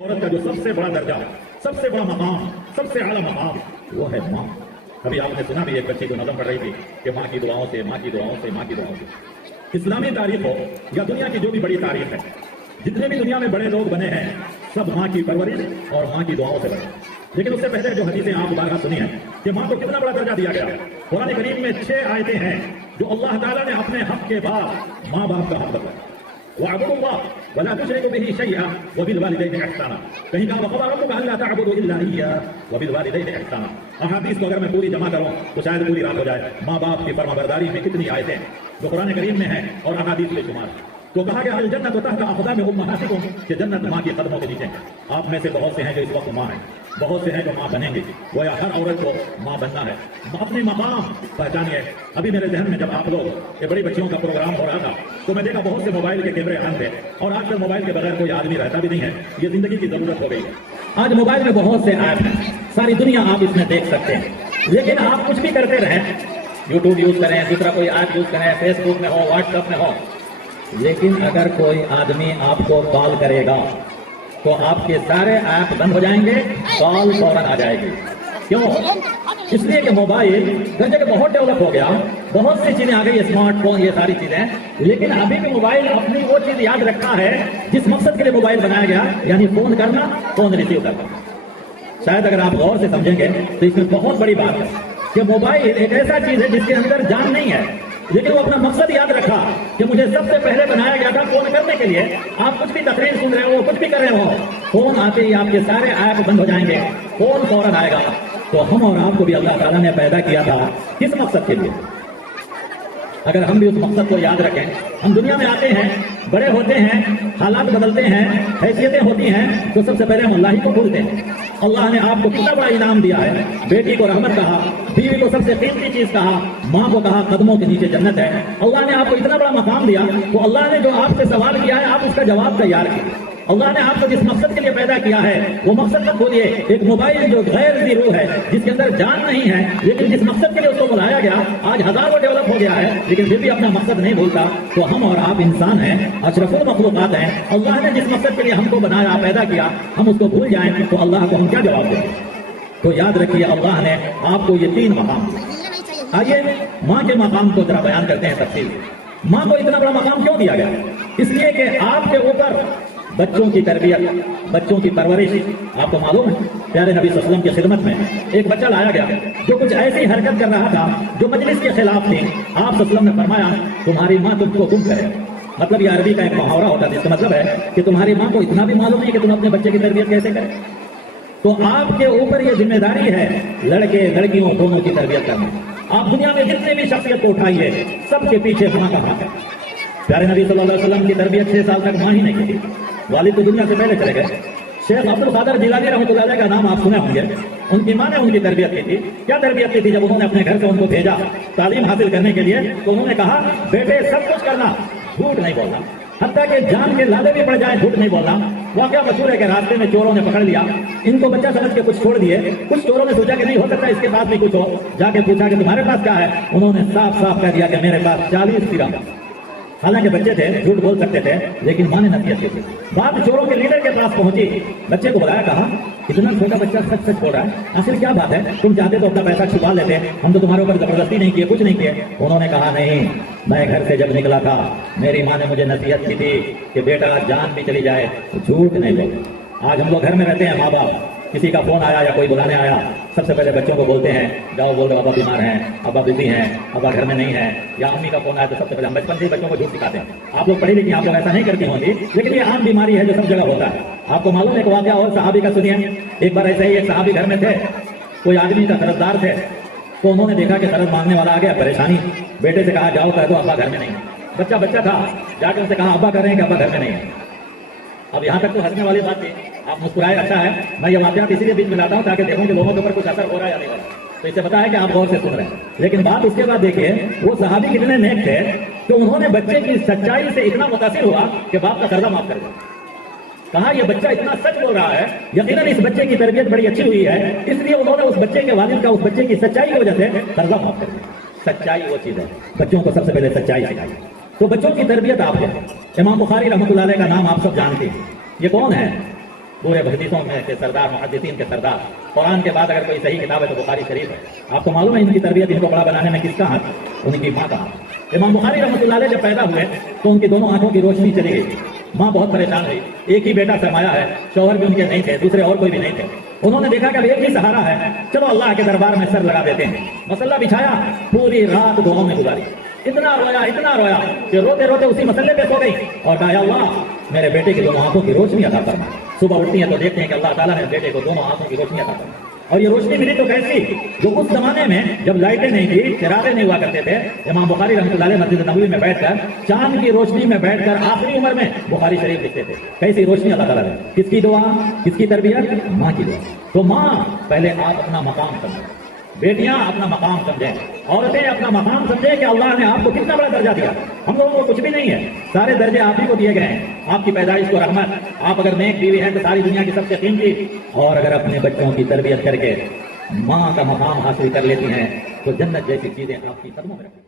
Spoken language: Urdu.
عورت کا جو سب سے بڑا درجہ، سب سے بڑا مقام، سب سے اعلیٰ مقام وہ ہے ماں۔ ابھی آپ نے سنا بھی ایک بچی کو نظم پڑھ رہی تھی کہ ماں کی دعاؤں سے، ماں کی دعاؤں سے، ماں کی دعاؤں سے۔ اسلامی تاریخ ہو یا دنیا کی جو بھی بڑی تاریخ ہے، جتنے بھی دنیا میں بڑے لوگ بنے ہیں سب ماں کی پرورش اور ماں کی دعاؤں سے بنے۔ لیکن اس سے پہلے جو حدیثیں آپ بارہا سنی ہیں کہ ماں کو کتنا بڑا درجہ دیا گیا۔ قرآن کریم میں 6 آیتیں ہیں جو اللہ تعالیٰ نے اپنے حق کے بعد ماں باپ کا حق بتایا۔ وَاعْبُدُوا اللَّهَ وَلَا تُشْرِكُوا بِهِ شَيْئًا وَبِالْوَالِدَيْنِ إِحْسَانًا۔ کہیں کہا وَقَضَىٰ رَبُّكَ أَلَّا تَعْبُدُوا إِلَّا إِيَّاهُ وَبِالْوَالِدَيْنِ إِحْسَانًا۔ احادیث کو اگر میں پوری جمع کروں تو شاید پوری رات ہو جائے۔ ماں باپ کی فرمانبرداری میں کتنی آیتیں جو قرآن کریم میں ہیں اور احادیث میں شمار۔ تو کہا کہ الجنت تحت اقدام امہاتکم کہ جنت ماں کے قدموں کے نیچے ہے۔ آپ میں سے بہت سے ہیں جو اس وقت ماں ہیں، بہت سے ہیں جو ماں بنیں گے۔ گویا ہر عورت کو ماں بننا ہے، اپنی مقام پہچانیے۔ ابھی میرے ذہن میں جب آپ لوگ یہ بڑی بچیوں کا پروگرام ہو رہا تھا تو میں دیکھا بہت سے موبائل کے کیمرے آن تھے، اور آج کل موبائل کے بغیر کوئی آدمی رہتا بھی نہیں ہے، یہ زندگی کی ضرورت ہو گئی ہے۔ آج موبائل میں بہت سے ایپ ہیں، ساری دنیا آپ اس میں دیکھ سکتے ہیں، لیکن آپ کچھ بھی کرتے رہیں، یوٹیوب یوز کریں، دوسرا کوئی ایپ یوز کریں، فیس بک میں ہو، واٹس ایپ میں ہو، لیکن اگر کوئی آدمی آپ کو کال کرے گا تو آپ کے سارے ایپ بند ہو جائیں گے، کال فوراً آ جائے گی۔ کیوں؟ اس لیے کہ موبائل ہر جگہ بہت ڈیولپ ہو گیا، بہت سی چیزیں آ گئی، اسمارٹ فون، یہ ساری چیزیں، لیکن ابھی بھی موبائل اپنی وہ چیز یاد رکھا ہے جس مقصد کے لیے موبائل بنایا گیا، یعنی فون کرنا، فون ریسیو کرنا۔ شاید اگر آپ غور سے سمجھیں گے تو اس میں بہت بڑی بات ہے کہ موبائل ایک ایسا چیز ہے جس کے اندر جان نہیں ہے، لیکن وہ اپنا مقصد یاد رکھا کہ مجھے سب سے پہلے بنایا گیا تھا فون کرنے کے لیے۔ آپ کچھ بھی تقریر سن رہے ہو، کچھ بھی کر رہے ہو، فون آتے ہی آپ کے سارے ایپ بند ہو جائیں گے، فون فوراً آئے گا۔ تو ہم اور آپ کو بھی اللہ تعالیٰ نے پیدا کیا تھا کس مقصد کے لیے؟ اگر ہم بھی اس مقصد کو یاد رکھیں، ہم دنیا میں آتے ہیں، بڑے ہوتے ہیں، حالات بدلتے ہیں، حیثیتیں ہوتی ہیں، تو سب سے پہلے ہم اللہ ہی کو بھولتے ہیں۔ اللہ نے آپ کو کتنا بڑا انعام دیا ہے، بیٹی کو رحمت کہا، بیوی کو سب سے قیمتی چیز کہا، ماں کو کہا قدموں کے نیچے جنت ہے۔ اللہ نے آپ کو اتنا بڑا مقام دیا، تو اللہ نے جو آپ سے سوال کیا ہے آپ اس کا جواب تیار کیجیے۔ اللہ نے آپ کو جس مقصد کے لیے پیدا کیا ہے وہ مقصد مت بھولیے۔ ایک موبائل جو غیر ذی روح ہے، جس کے اندر جان نہیں ہے، لیکن جس مقصد کے لیے اس کو بلایا گیا آج ہزاروں ڈیولپ ہو گیا ہے، لیکن پھر بھی اپنا مقصد نہیں بھولتا۔ تو ہم اور آپ انسان ہیں، اشرف المخلوقات ہیں، اللہ نے جس مقصد کے لیے ہم کو بنایا، پیدا کیا، ہم اس کو بھول جائیں تو اللہ کو ہم کیا جواب دیں؟ تو یاد رکھیے اللہ نے آپ کو یہ 3 مقام دیے۔ آئیے ماں کے مقام کو ذرا بیان کرتے ہیں تفصیل سے۔ ماں کو اتنا بڑا مقام کیوں دیا گیا؟ اس لیے کہ آپ کے اوپر بچوں کی تربیت، بچوں کی پرورش، آپ کو معلوم ہے پیارے نبی صلی اللہ علیہ وسلم کی خدمت میں ایک بچہ لایا گیا جو کچھ ایسی حرکت کر رہا تھا جو مجلس کے خلاف تھی۔ آپ صلی اللہ علیہ وسلم نے فرمایا تمہاری ماں تم کو گم کرے۔ مطلب یہ عربی کا ایک محاورہ ہوتا ہے جس کا مطلب ہے کہ تمہاری ماں کو اتنا بھی معلوم نہیں کہ تم اپنے بچے کی تربیت کیسے کریں۔ تو آپ کے اوپر یہ ذمہ داری ہے لڑکے لڑکیوں دونوں کی تربیت کرنا۔ آپ دنیا میں جتنے بھی شخصیت کو اٹھائیے سب کے پیچھے ماں کا ہاتھ ہے۔ پیارے نبی صلی اللہ علیہ وسلم کی تربیت 6 سال تک ماں ہی نہیں کی تھی، والد تو دنیا سے پہلے چلے گئے۔ شیخ عبد القادر جیلانی رحمۃ اللہ علیہ کا نام آپ سنے ہوں گے، ان کی ماں نے ان کی تربیت کی تھی۔ کیا تربیت کی تھی؟ جب انہوں نے اپنے گھر سے ان کو بھیجا تعلیم حاصل کرنے کے لیے تو انہوں نے کہا بیٹے سب کچھ کرنا، جھوٹ نہیں بولنا، حتیٰ کہ جان کے لالے بھی پڑ جائیں جھوٹ نہیں بولنا۔ واقعہ مشہور ہے کہ راستے میں چوروں نے پکڑ لیا، ان کو بچہ سمجھ کے کچھ چھوڑ دیے، کچھ چوروں نے سوچا کہ نہیں ہو سکتا اس کے پاس بھی کچھ ہو، جا کے پوچھا کہ تمہارے پاس کیا ہے؟ انہوں نے صاف صاف کہہ دیا کہ میرے پاس 40 درہم۔ حالانکہ بچے تھے، جھوٹ بول سکتے تھے، لیکن ماں نے نصیحت کی تھی۔ بات چوروں کے لیڈر کے پاس پہنچی، بچے کو بلایا، کہا اتنا چھوٹا بچہ سچ سچ بول رہا ہے، آخر کیا بات ہے؟ تم چاہتے تو اپنا پیسہ چھپا لیتے، ہم تو تمہارے اوپر زبردستی نہیں کیے، کچھ نہیں کیے۔ انہوں نے کہا نہیں، میں گھر سے جب نکلا تھا میری ماں نے مجھے نصیحت کی تھی کہ بیٹا جان بھی چلی جائے جھوٹ نہیں بولے۔ آج ہم لوگ گھر میں رہتے ہیں، ماں باپ کسی کا فون آیا یا کوئی بلانے آیا سب سے پہلے بچوں کو بولتے ہیں جاؤ بول دو ابا بیمار ہیں، ابا بزی ہیں، ابا گھر میں نہیں ہے، یا امی کا فون آیا تو سب سے پہلے ہم بچپن سے ہی بچوں کو جھوٹ سکھاتے ہیں۔ آپ لوگ پڑھی لکھی، آپ لوگ ایسا نہیں کرتی ہوں گی، لیکن یہ عام بیماری ہے جو سب جگہ ہوتا ہے۔ آپ کو معلوم ہے کہ واقعہ اور صحابی کا سنیے۔ ایک بار ایسے ہی ایک صحابی گھر میں تھے، کوئی آدمی کا قرض دار تھے، تو انہوں نے دیکھا کہ قرض مانگنے والا آ گیا، پریشانی، بیٹے سے کہا جاؤ کہہ دو ابا گھر میں نہیں ہے۔ بچہ تھا، جا کے ان سے کہا ابا کر رہے ہیں کہ ابا گھر میں نہیں ہے۔ اب یہاں تک تو ہنسنے والی بات تھی، آپ مسکرائے، اچھا ہے۔ میں یہ واقعات اسی لیے بیچ میں لاتا ہوں تاکہ دیکھوں کہ لوگوں کے اوپر کچھ اثر ہو رہا ہے یا نہیں ہو رہا، تو اس سے پتا ہے کہ آپ غور سے سن رہے ہیں۔ لیکن بات اس کے بعد دیکھیے وہ صحابی کتنے نیک تھے کہ انہوں نے بچے کی سچائی سے اتنا متاثر ہوا کہ باپ کا قرضہ معاف کر دیا۔ کہا یہ بچہ اتنا سچ بول رہا ہے، یقیناً اس بچے کی تربیت بڑی اچھی ہوئی ہے، اس لیے انہوں نے اس بچے کے والد کا اس بچے کی سچائی کی وجہ سے قرضہ معاف کر دیا۔ سچائی وہ چیز ہے، بچوں کو سب سے پہلے سچائی سکھائی۔ تو بچوں کی تربیت آپ ہے۔ امام بخاری رحمۃ اللہ علیہ کا نام آپ سب جانتے ہیں، یہ کون ہے؟ پورے حدیثوں میں کے سردار، محدثین کے سردار. قرآن کے بعد اگر کوئی صحیح کتاب ہے تو بخاری شریف ہے. آپ کو معلوم ہے ان کی تربیت، ان کو بڑا بنانے میں کس کا ہاتھ؟ ان کی ماں کا ہاتھ. امام بخاری رحمۃ اللہ علیہ جب پیدا ہوئے تو ان کی دونوں آنکھوں کی روشنی چلی گئی. ماں بہت پریشان ہوئی. ایک ہی بیٹا سرمایہ ہے، شوہر بھی ان کے نہیں تھے، دوسرے اور کوئی بھی نہیں تھے. انہوں نے دیکھا کہ اب ایک ہی سہارا ہے، چلو اللہ کے دربار میں سر لگا دیتے ہیں. مسلح بچھایا، پوری رات دعاؤں میں گزاری. اتنا رویا کہ روتے روتے اسی مسئلے پہ سو گئی اور کہا یا اللہ میرے بیٹے کی دونوں آنکھوں کی روشنی عطا فرما. صبح اٹھتی ہیں تو دیکھتے ہیں کہ اللہ تعالیٰ نے بیٹے کو دونوں آنکھوں کی روشنی عطا فرما. اور یہ روشنی ملی تو کیسی؟ جو اس زمانے میں جب لائٹیں نہیں تھی، چراغیں نہیں ہوا کرتے تھے، امام بخاری رحمۃ اللہ علیہ مسجد نبوی میں بیٹھ کر چاند کی روشنی میں بیٹھ کر آخری عمر میں بخاری شریف لکھتے تھے. کیسی روشنی اللہ تعالیٰ نے. کس کی دعا، کس کی تربیت؟ ماں کی دعا. تو ماں پہلے آپ اپنا مقام سمجھیں، بیٹیاں اپنا مقام سمجھیں، عورتیں اپنا مقام سمجھیں کہ اللہ نے آپ کو کتنا بڑا درجہ دیا. ہم لوگوں کو کچھ بھی نہیں ہے، سارے درجے آپ ہی کو دیے گئے ہیں. آپ کی پیدائش کو رحمت، آپ اگر نیک بیوی ہیں تو ساری دنیا کی سب سے قیمتی. اور اگر اپنے بچوں کی تربیت کر کے ماں کا مقام حاصل کر لیتی ہیں تو جنت جیسی چیزیں آپ کی قدموں میں رکھتی ہیں.